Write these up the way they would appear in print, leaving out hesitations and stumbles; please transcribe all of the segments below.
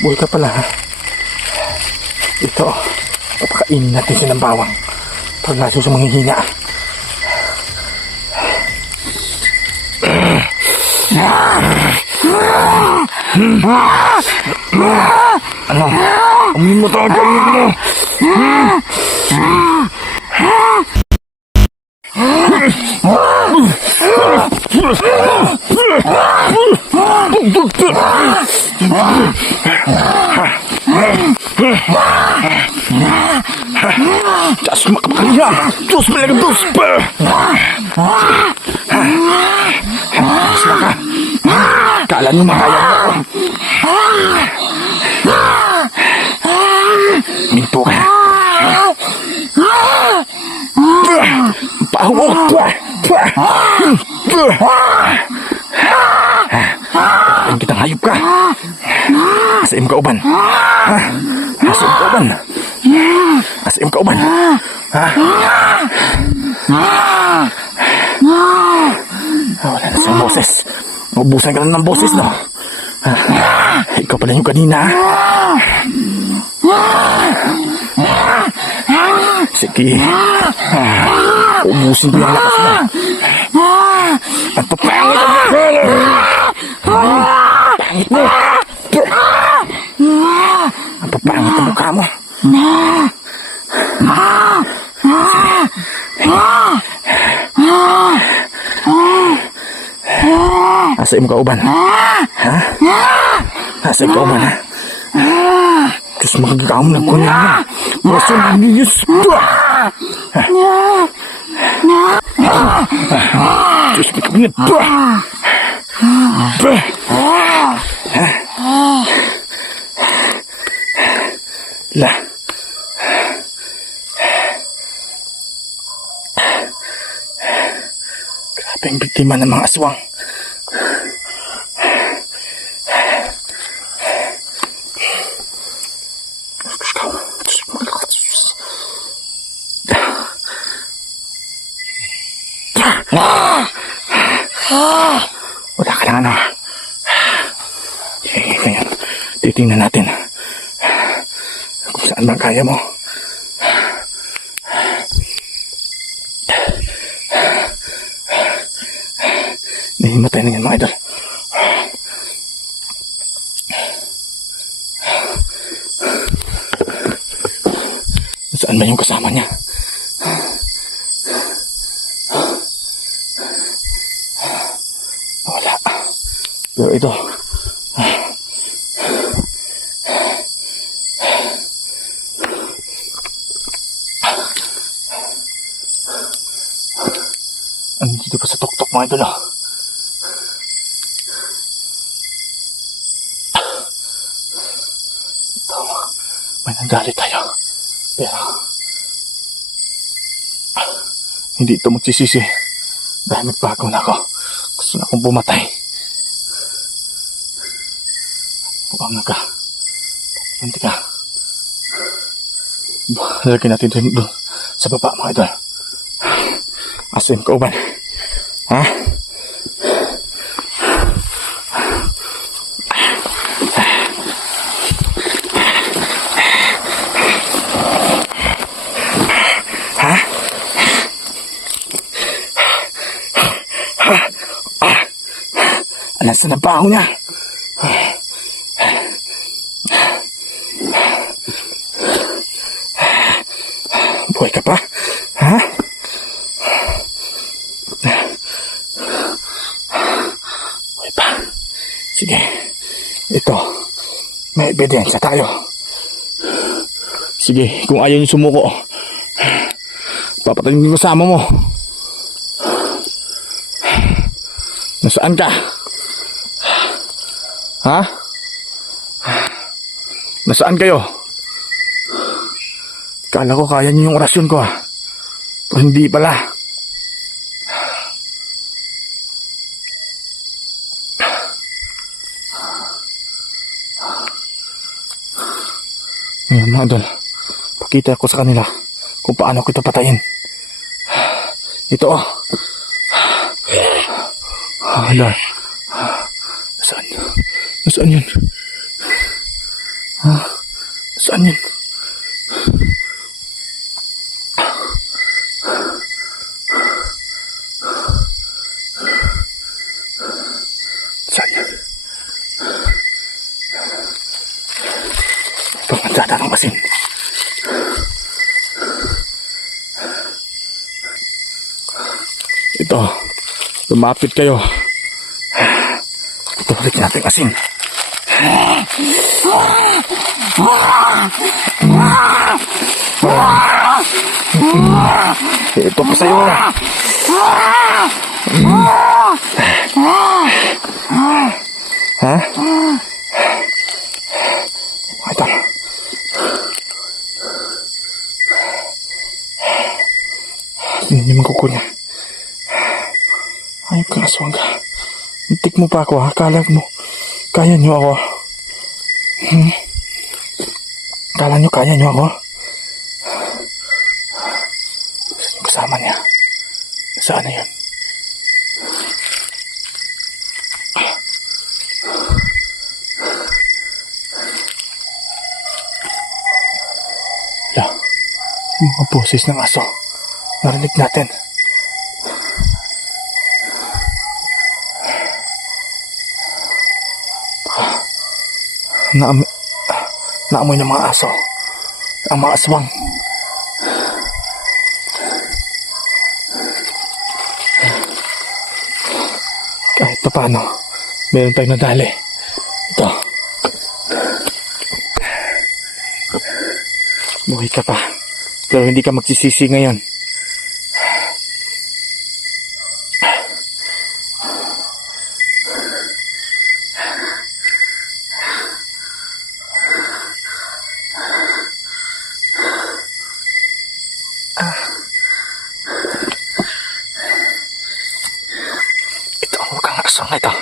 Buhay ka pala, ha? Ito, papakainin natin siya ng bawang pag naso sa manghihina. Ano? Amin mo talaga mo. Diyos makapakaliya. Diyos malaga Diyos pa. Sila ka. Kala nyo makaya mo. Minto ka. Pahungok. Ang kitang hayop ka. Asaim ka uban. Asaim ka uban. Asaim ka uban. Wala na siyang boses. Ubusan ka lang ng boses, no? Ikaw pala yung kanina. Sige. Ubusin ko yung lakas mo. Ang papangit ang pangit mo. Ang papangit ang mukha mo. Asaim ka uban. Ha? Asaim ka uban, ha? Diyos makagikaw mo nagkunya mo. Rasul Diyos. Diyos makagingit. La. Grabe ang biktima ng mga aswang. Wala ka lang, ano. Ngayon, titingnan natin kung saan ba kaya mo. Nahimatay na yan, mga idol. Saan ba yung kasama niya? Wala. Pero ito, andito pa sa tuktok, mga idol, ah. May nagalit tayo. Pero hindi ito magsisisi dahil nagbago na ako. Gusto na akong pumatay. Buwang ka. Hindi ka. Lalagyan natin doon sa baba, mga idol. Asim ka uban. Ha? Alam sa nabaho niya. Buhay ka pa? Ha? Buhay pa. Sige. Ito. May ebidensya tayo. Sige, kung ayaw niyo sumuko, papatayin yung kasama mo. Nasaan ka? Ha? Nasaan kayo? Kala ko kaya niyo yung orasyon ko, ha? Pero hindi pala. Ngayon, mga idol, pakita ko sa kanila kung paano ko ito patayin. Ito, oh. Hala. Nasaan yun? Nasaan yun? Nasaan yun? Saan yun? Pangansada ng asin. Ito. Lumapit kayo. Ito ulit natin asin. Ito pa sa'yo. Ha? Ito. Hindi man kuko niya. Ayop ka, aswang ka. Muntik mo pa ako, ha? Akala mo, kaya niyo ako. Akala niyo, kaya niyo ako. Yung kasama niya. Saan na yun? Wala. Yung mga boses ng aso. Narinig natin. Naamoy ng mga aso. Ang mga aswang. Kahit pa paano, meron tayong nadali. Ito. Buhay ka pa. Pero hindi ka magsisisi ngayon. Ito ang mukhang aswang ito.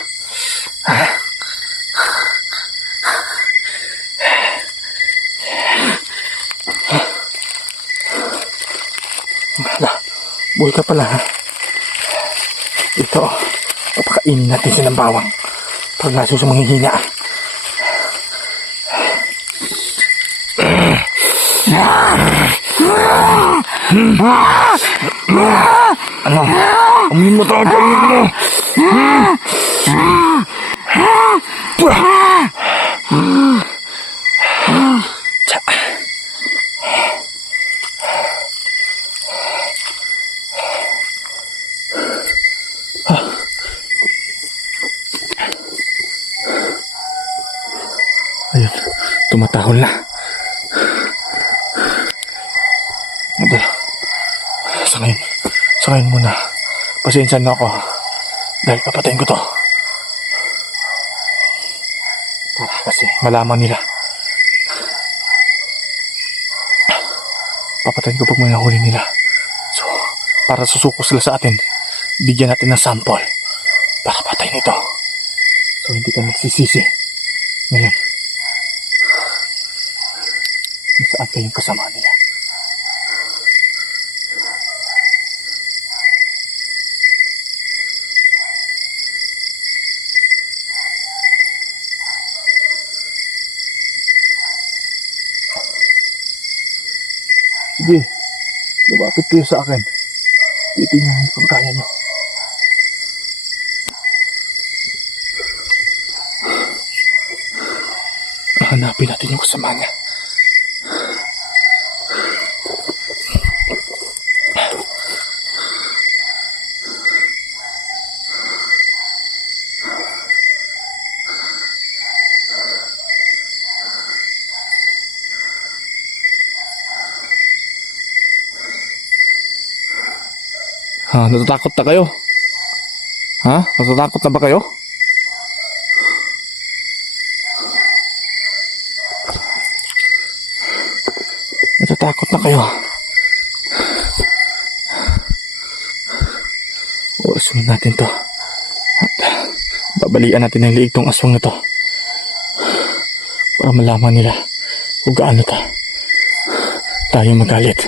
Hala, buhay ka pala, ha? Ito, papakainin natin siya ng bawang pag naso sa manghihina. Ano? Amin mo talaga, amin mo! Tsa. Ayun, tumatahol na. Ito. Sa ngayon muna. Pasensya na ako. Dahil papatayin ko to. Para kasi malaman nila. Papatayin ko pag may nahuli nila. So, para susuko sila sa atin, bigyan natin ng sample. Para patayin ito. So, hindi ka nagsisisi. Ngayon, nasaan kayong kasama nila? Sige, lumapit kayo sa akin. Titingnan kung kaya nyo. Hanapin natin yung kasama niya. Natatakot na kayo? Ha? Natatakot na ba kayo? Natatakot na kayo? Uwasin natin to. At babalian natin ang liig tong aswang na to. Para malaman nila kung gaano tayo magalit.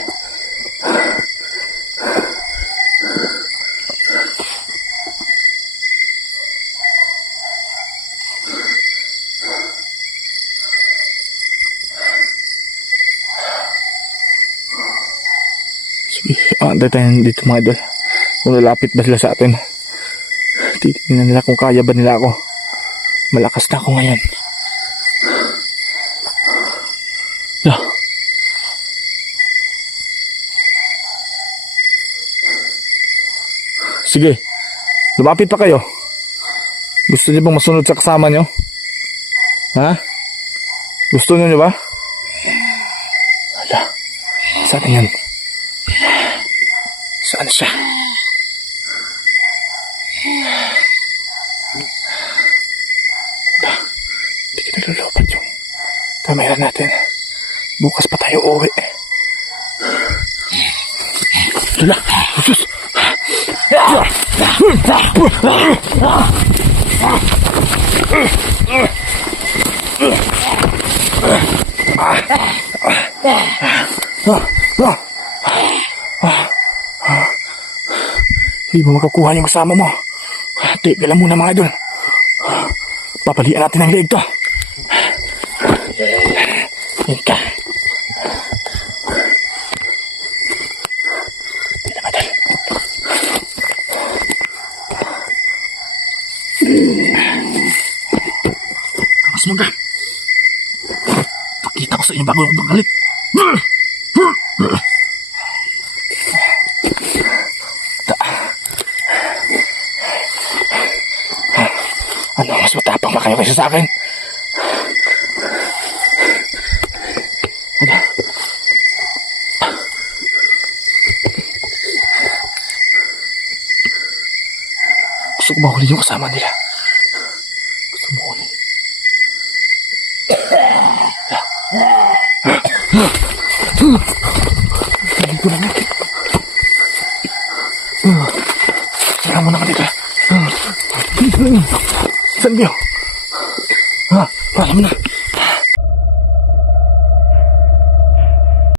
Maantay tayo dito mga idol. Kung lalapit ba sila sa atin. Titignan nila kung kaya ba nila ako. Malakas na ako ngayon. Yeah. Sige, lumapit pa kayo. Gusto niyo bang masunod sa kasama niyo? Ha? Gusto niyo ba? Wala. Saan yan? Saan siya? Hindi kita lulupat yung kamera natin. Bukas pa tayo uwi. Wala. Diyos! Hindi mo makakuha yung kasama mo. Teka lang muna mga idol. Papalian natin ang leeg to. Yan ka. Tignan natin. Angas mo ka. Pakita ko sa inyo bago yung bagalit. Ano, mas matapang ba kayo kaysa sa akin? Ano? Gusto ko mahuli yung kasama nila. Gusto mo huli. Hindi ko lang natin. Sira mo naman dito. Saan kayo?